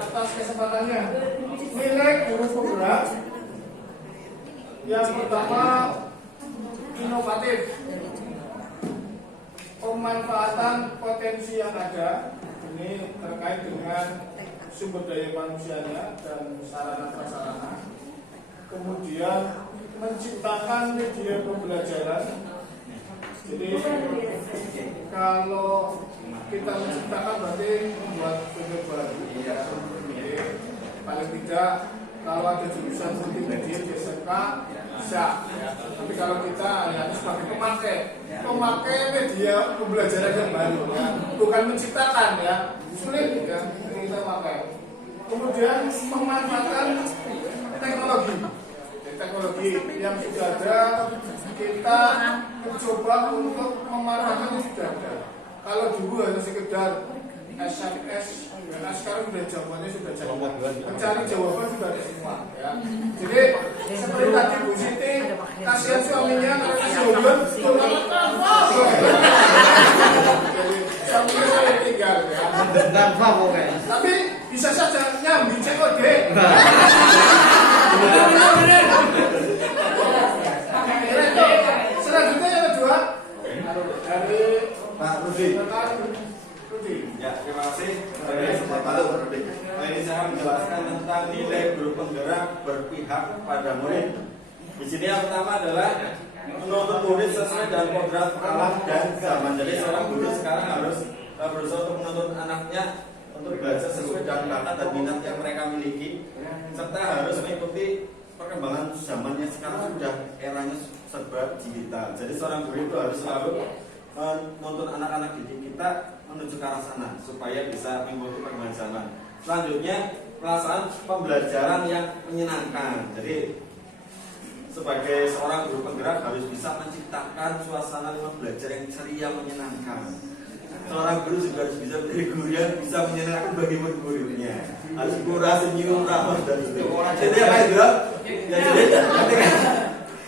atas kesempatannya. Nilai guru penggerak yang pertama, inovatif, pemanfaatan potensi yang ada. Ini terkait dengan sumber daya manusianya dan sarana prasarana. Kemudian menciptakan media pembelajaran. Jadi kalau kita menciptakan berarti membuat sumber baru. Jadi paling tidak kalau ada jurusan multimedia di SMK bisa. Tapi kalau kita ya sebagai pemakai media pembelajaran yang baru, ya, bukan menciptakan, ya, sulit ya kita pakai. Kemudian memanfaatkan teknologi yang sudah ada, kita mencoba untuk memanfaatkan yang sudah ada. Kalau dulu hanya sekedar SMS, karena sekarang sudah jawabannya sudah jadi, mencari jawaban sudah ada semua, ya. Jadi seperti tadi Bu Siti, kasihan suaminya kalau kasih jawaban jadi suaminya saya tinggal, ya. Tapi bisa saja nyambi COD. Selanjutnya yang kedua dari Pak Rudi. Ya, terima kasih. Ini saya menjelaskan tentang nilai guru penggerak berpihak pada murid. Di sini yang pertama adalah menuntut murid sesuai dengan kodrat alam dan zaman. Jadi seorang guru sekarang harus berusaha untuk menuntut anaknya untuk belajar sesuai dengan bakat dan minat yang mereka miliki, serta harus mengikuti perkembangan zamannya. Sekarang sudah eranya serba digital. Jadi seorang guru itu harus selalu menuntut anak-anak didik kita menuju ke arah sana supaya bisa mengikuti perkembangan zaman. Selanjutnya, pelaksanaan pembelajaran yang menyenangkan. Jadi sebagai seorang guru penggerak harus bisa menciptakan suasana belajar yang ceria, menyenangkan. Seorang guru juga harus bisa menjadi guru yang bisa menyenangkan bagi murid-muridnya. Harus murah, senyum, ramah, dan sebagainya. Jadi apa itu?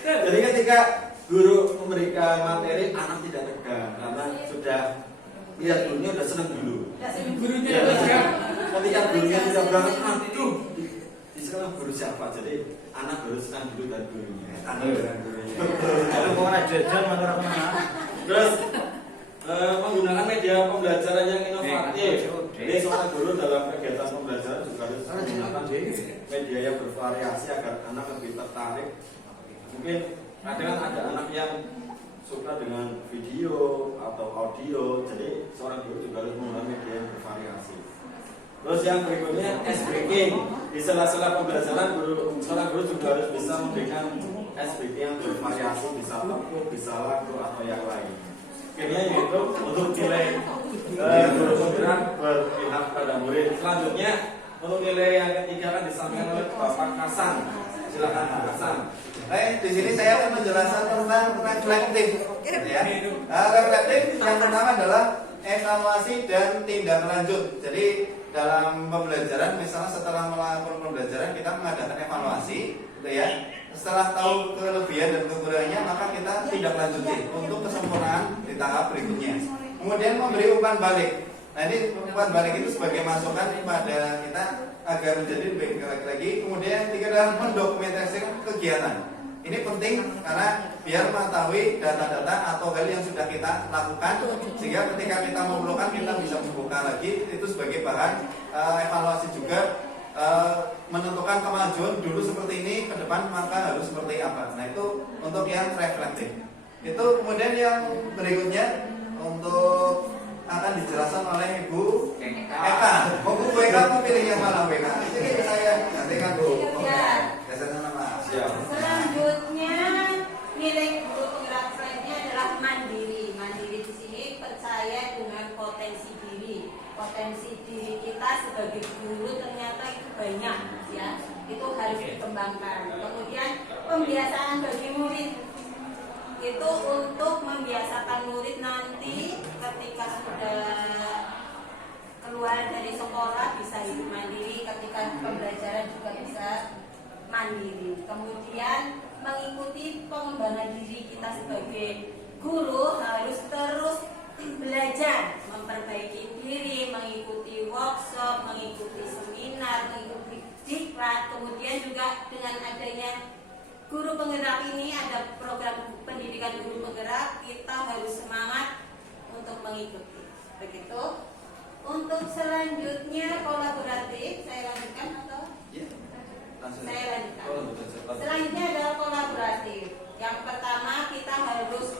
Jadi ketika guru memberikan materi, anak tidak tegang karena sudah lihat gurunya sudah senang dulu. Ketika gurunya tidak berangkat, aduh, di sekolah guru siapa? Jadi anak harus senang dulu dan gurunya. Anak dengan gurunya. Kalau mau jajan mana mana. Terus menggunakan media pembelajaran yang inovatif. Jadi seorang guru dalam kegiatan pembelajaran juga harus menggunakan media yang bervariasi agar anak lebih tertarik. Mungkin kadang ada anak yang suka dengan video atau audio, jadi seorang guru juga harus menggunakan media yang bervariasi. Terus yang berikutnya ice breaking. Di sela-sela pembelajaran seorang guru juga harus bisa memberikan ice breaking yang bervariasi, bisa tepuk, bisa lagu atau yang lain. Akhirnya yaitu untuk nilai guru penggerak berpihak pada murid. Selanjutnya untuk nilai yang ketiga kan disampaikan oleh Bapak Kasan. Silakan Pak Kasan. Baik, di sini saya akan menjelaskan tentang reflektif. Ya. Reflektif yang pertama adalah evaluasi dan tindak lanjut. Jadi dalam pembelajaran, misalnya setelah melakukan pembelajaran kita mengadakan evaluasi, gitu ya. Setelah tahu kelebihan dan kekurangannya, maka kita tindak lanjuti untuk kesempurnaan di tahap berikutnya. Kemudian memberi umpan balik. Nah, ini umpan balik itu sebagai masukan kepada kita agar menjadi lebih baik lagi. Kemudian yang ketiga adalah mendokumentasikan kegiatan. Ini penting karena biar mengetahui data-data atau hal yang sudah kita lakukan, sehingga ketika kita memerlukan kita bisa membuka lagi itu sebagai bahan evaluasi juga. Menentukan kemajuan dulu seperti ini, ke depan maka harus seperti apa. Nah, itu untuk yang reflektif. Itu kemudian yang berikutnya untuk akan dijelaskan oleh Ibu Eka. Bu Eka mau pilih yang mana, Bu Eka? Jadi saya gantikan Bu. Biasanya nama. Selanjutnya nilai guru penggerak lainnya adalah mandiri. Mandiri di sini percaya dengan potensi diri. Potensi diri kita sebagai guru ternyata itu banyak, ya. Itu harus dikembangkan. Kemudian pembiasaan bagi murid itu untuk membiasakan murid nanti ketika sudah keluar dari sekolah bisa hidup mandiri, ketika pembelajaran juga bisa mandiri. Kemudian mengikuti pengembangan diri kita sebagai guru harus terus belajar, memperbaiki diri, mengikuti workshop, mengikuti seminar diklat. Kemudian juga dengan adanya guru penggerak ini, ada program pendidikan guru penggerak, kita harus semangat untuk mengikuti. Begitu. Untuk selanjutnya kolaboratif, saya lanjutkan atau? Saya lanjutkan. Selanjutnya adalah kolaboratif. Yang pertama, kita harus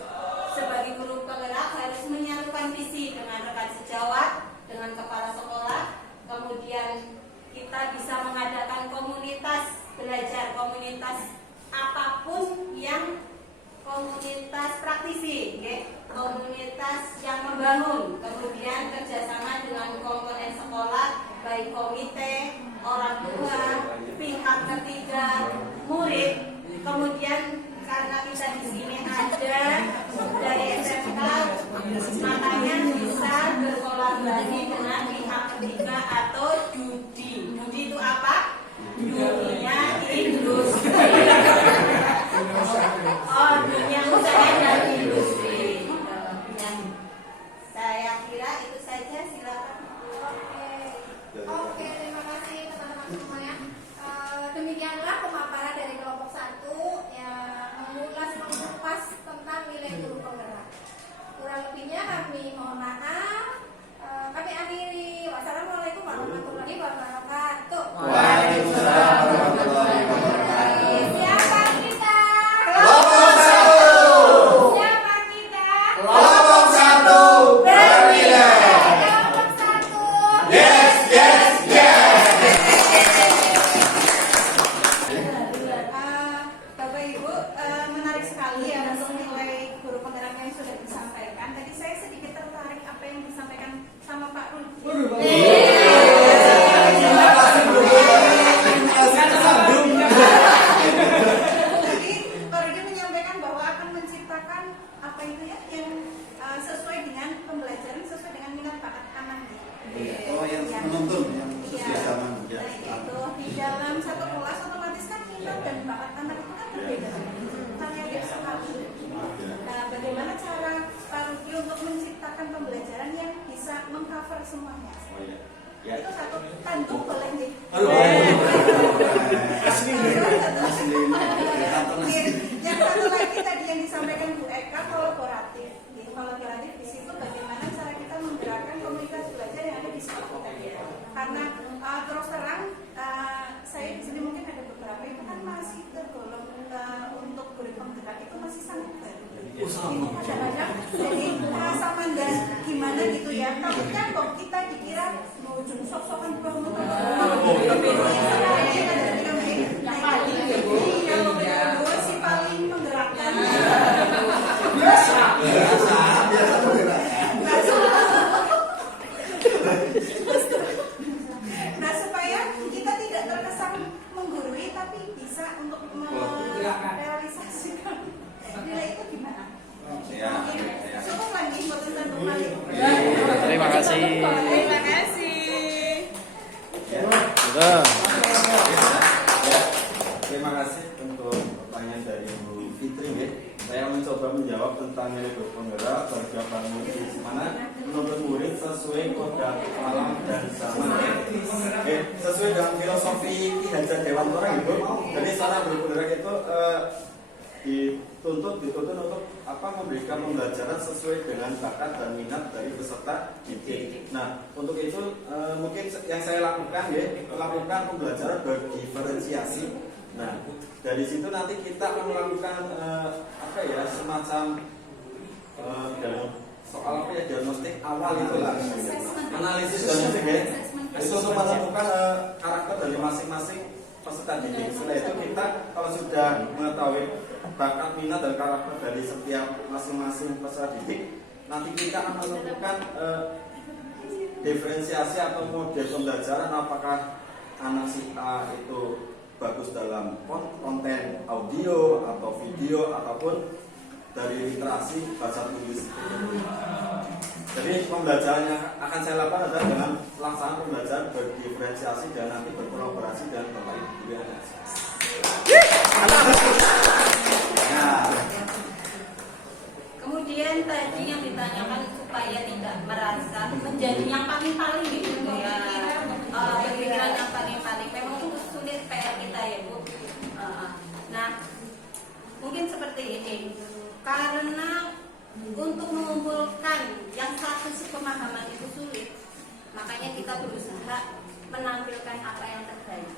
sebagai guru penggerak harus menyatukan visi dengan rekan sejawat, dengan kepala sekolah. Kemudian kita bisa mengadakan komunitas belajar, komunitas apapun yang komunitas praktisi, komunitas yang membangun. Kemudian kerjasama dengan komponen sekolah, baik komite, orang tua, pihak ketiga, murid. Kemudian karena kita di sini ada dari SMK, makanya bisa berkolaborasi dengan pihak ketiga atau DUDI. DUDI itu apa? Dunia industri. Oh, dunia usaha dan industri. Saya kira itu saja, silakan. Oke, terima kasih teman-teman semuanya. Demikianlah pemaparan dari kelompok 1 yang mengupas tentang nilai guru penggerak. Kurang lebihnya kami mohon maaf. Kami akhiri. Wassalamualaikum warahmatullahi wabarakatuh. Waalaikumsalam warahmatullahi wabarakatuh. Siapa kita? Kelompok 1. Siapa kita? Kelompok 1 bernilai. Kelompok 1. Yes, yes, yes. Bapak Ibu, menarik sekali ya untuk nilai guru penggerak yang sudah disampaikan. Tadi saya sedikit tertarik apa yang disampaikan sama Pak Rudi. Jadi Pak Rudi menyampaikan bahwa akan menciptakan apa itu ya yang sesuai dengan pembelajaran, sesuai dengan minat bakat anak. Oh, yang menuntun, yang sesuai zaman. Ya, itu di dalam satu kelas otomatis kan minat dan bakat anak itu kan berbeda. Variatif sekali. Nah, bagaimana cara Pak Rudi untuk menciptakan pembelajaran yang bisa mengcover semuanya? Itu satu tanduk boleh nih. Yang satu lagi tadi yang disampaikan Bu Eka, kolaboratif. Jadi kolaboratif di situ bagaimana cara kita menggerakkan komunitas belajar yang ada di sekolah kita. Karena terus terang saya di sini mungkin ada beberapa itu kan masih tergolong untuk guru penggerak itu masih sangat baru. Kadang-kadang jadi sama dan gimana gitu ya. Tapi kan kok kita dikira mau sok-sokan bangun si paling menggerakkan. Biasa. Nah, supaya kita tidak terkesan menggurui tapi bisa untuk merealisasikan nilai itu gimana? Cukup lagi buat tentang lagi. Terima kasih. Terima kasih. Sudah. Terima kasih untuk pertanyaan dari Bu Fitri. Saya mencoba menjawab tentang nilai guru penggerak bagi murid di mana menuntut murid sesuai kodrat alam dan zaman. Sesuai dengan filosofi Ki Hajar Dewantara gitu. Jadi seorang guru penggerak itu dituntut untuk memberikan pembelajaran sesuai dengan bakat dan minat dari peserta didik. Nah, untuk itu mungkin yang saya lakukan melakukan pembelajaran berdiferensiasi. Nah, dari situ nanti kita akan melakukan semacam soal diagnostik awal itulah, analisis diagnostik itu untuk menemukan karakter dari masing-masing peserta didik. Setelah itu kita kalau sudah mengetahui bakat, minat dan karakter dari setiap masing-masing peserta didik, nanti kita akan menentukan diferensiasi atau model pembelajaran apakah anak si A itu bagus dalam konten audio atau video ataupun dari literasi bahasa tulis. Jadi pembelajaran yang akan saya lakukan adalah dengan pelaksanaan pembelajaran berdiferensiasi dan nanti berkolaborasi dengan berbagai guru yang ada. Kemudian tadi yang ditanyakan supaya tidak merasa menjadi yang paling-paling gitu ya, pikiran yang paling-paling. Memang itu sulit kita berusaha menampilkan apa yang terbaik.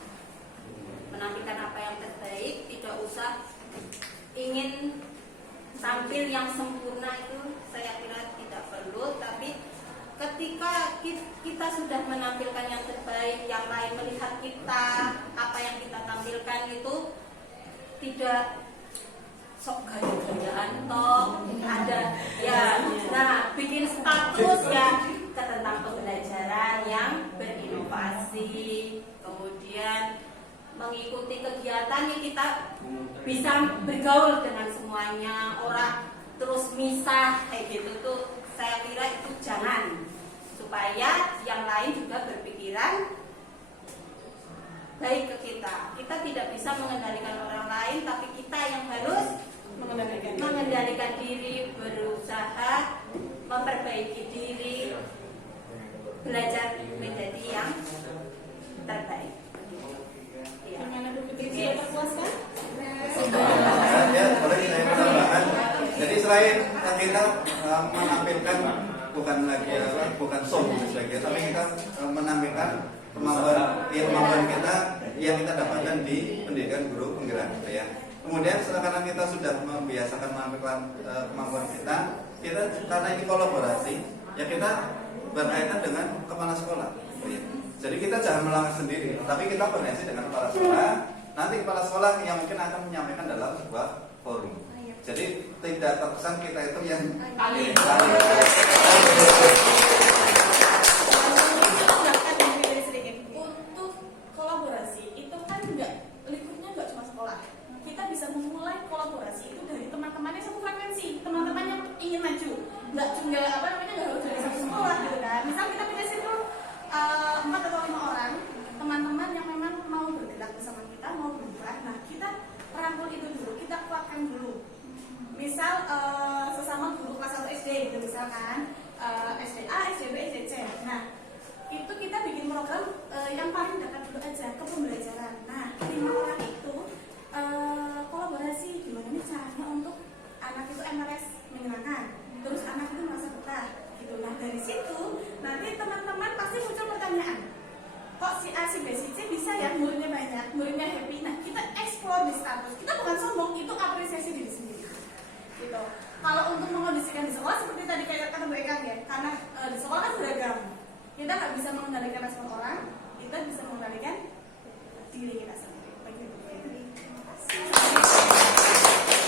Menampilkan apa yang terbaik, tidak usah ingin tampil yang sempurna, itu saya kira tidak perlu. Tapi ketika kita sudah menampilkan yang terbaik, yang lain melihat kita, apa yang kita tampilkan itu tidak sok gaya-gayaan toh, ada ya, nah bikin status ya tentang pembelajaran yang berinovasi, kemudian mengikuti kegiatan yang kita bisa bergaul dengan semuanya, orang terus misah kayak gitu tuh, saya kira itu jangan, supaya yang lain juga berpikiran baik ke kita. Kita tidak bisa mengendalikan orang lain, tapi kita yang harus mengendalikan diri, berusaha memperbaiki diri, belajar menjadi yang terbaik. Bagaimana Bu Fitri, sudah terpuaskan? Ya, boleh saya tambahkan. Jadi selain kita menampilkan bukan lagi bukan sombong saja, tapi kita menampilkan kemampuan kita yang kita dapatkan di pendidikan guru penggerak gitu ya. Kemudian setelah kita sudah membiasakan menampilkan kemampuan kita karena ini kolaborasi, ya kita berkaitan dengan kepala sekolah. Gitu ya. Jadi kita jangan melangkah sendiri, tapi kita koordinasi dengan kepala sekolah. Nanti kepala sekolah yang mungkin akan menyampaikan dalam sebuah forum. Jadi tidak terkesan kita itu yang paling. Untuk kolaborasi itu kan lingkupnya nggak cuma sekolah. Kita bisa memulai kolaborasi itu dari teman-teman yang satu frekuensi, teman-teman yang ingin maju. Nggak harus dari satu sekolah gitu kan. Misal kita pilih situ 4 atau 5 orang teman-teman yang memang mau bergerak bersama kita, mau bergerak. Nah, kita rangkul itu dulu, kita kuatkan dulu. Misal sesama guru kelas 1 SD gitu misalkan, SDA, SDB, SDC. Nah, itu kita bikin program yang paling dekat dulu aja ke pembelajaran. Nah, 5 orang itu kolaborasi gimana nih caranya untuk anak itu MRS menyenangkan, terus anak itu merasa betah gitu. Nah, dari situ nanti teman-teman pasti muncul pertanyaan, kok si A, si B, si C bisa ya muridnya banyak, muridnya happy. Nah, kita explore di status, kita bukan sombong, itu apresiasi diri sendiri gitu. Kalau untuk mengondisikan di sekolah seperti tadi kayak kata Bu Eka ya, karena di sekolah kan beragam, kita nggak bisa mengendalikan respon